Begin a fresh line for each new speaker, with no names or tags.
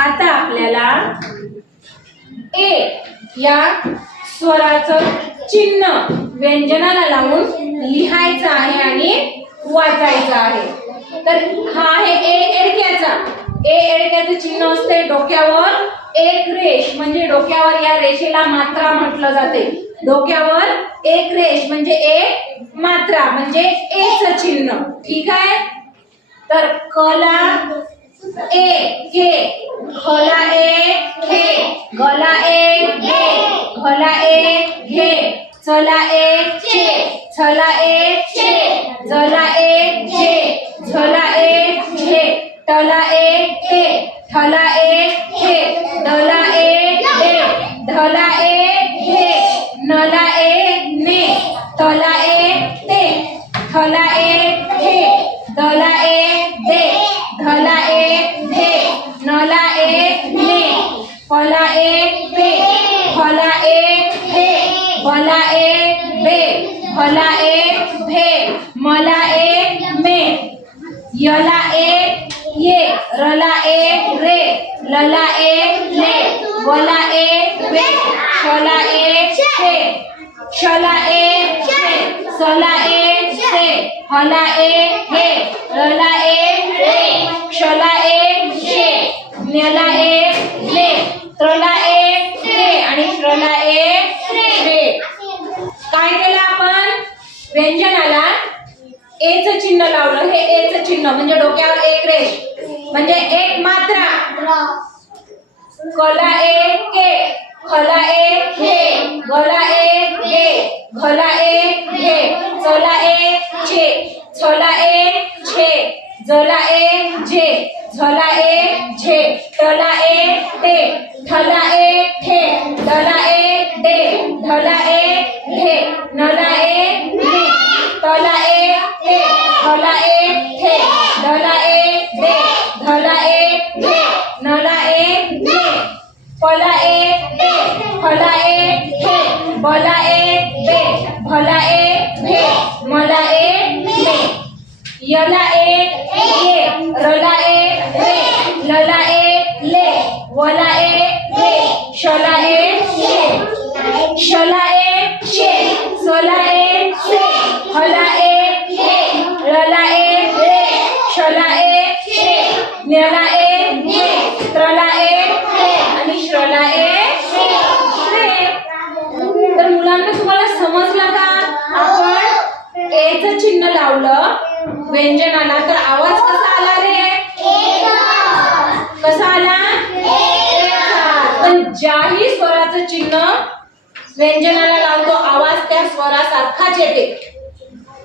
आता आपल्याला ए या स्वराचं चिन्ह व्यंजनाला लावून लिहायचं आहे आणि वाचायचं आहे. तर हा आहे ए एडक्याचा. ए एडक्याचं चिन्ह असते डोक्यावर एक रेष. म्हणजे डोक्यावर या रेषेला मात्रा म्हटलं जाते. डोक्यावर एक रेष म्हणजे एक मात्रा. म्हणजे एच चिन्ह. ठीक आहे? तर कला ए के खला ए खे गला ए घे. घला ए घे. चला ए चे. छला ए चे. जला ए जे झला ए झे. टला ए टे ठला ए ठे दला ए डे धला ए ढे नला ए ने तला ए ते खला ए ठे दला ए दे धला ए धे नला ए ने फला ए पे फला ए हे भला ए बे भला ए भे मला ए मे यला ए ये रला ए रे लला ए ले वला ए वे शला ए छे शला ए छे सला ए छे हला ए हे रला ए रे क्षला ए शे नेला ए ले त्रला ए रे आणि श्रला ए रे काय केलं आपण व्यंजनाला एच चिन्ह लावलं हे एच चिन्ह म्हणजे डोक्यावर एक रेष म्हणजे एक मात्रा कला ए के खला ए हे गला ए गे घला ए घे चला ए छे छला ए छे जला ए झे झला ए झे टला ए टे ठला ए ठे डला ए डे ढला ए ढे नला ए ने तला ए टे धला ए ठे धला ए दे धला ए ढे नला ए ने पला ए दे फला ए ठे बला ए बे भला ए भे मला ए मे यला ए ये रला ए रे लला ए ले वला ए रे शला ए शे शला ए शे सला ए से हला ए हे रला ए रे शला ए शे ज्ञला ए ने त्रला ए आणि श्रला ए तर मुलांना तुम्हाला समजलं का? आपण एचं चिन्ह लावलं व्यंजनाला तर आवाज कसा आला रे? कसा आला? पण ज्याही स्वराचं चिन्ह व्यंजनाला लावतो आवाज त्या स्वरासारखाच येते.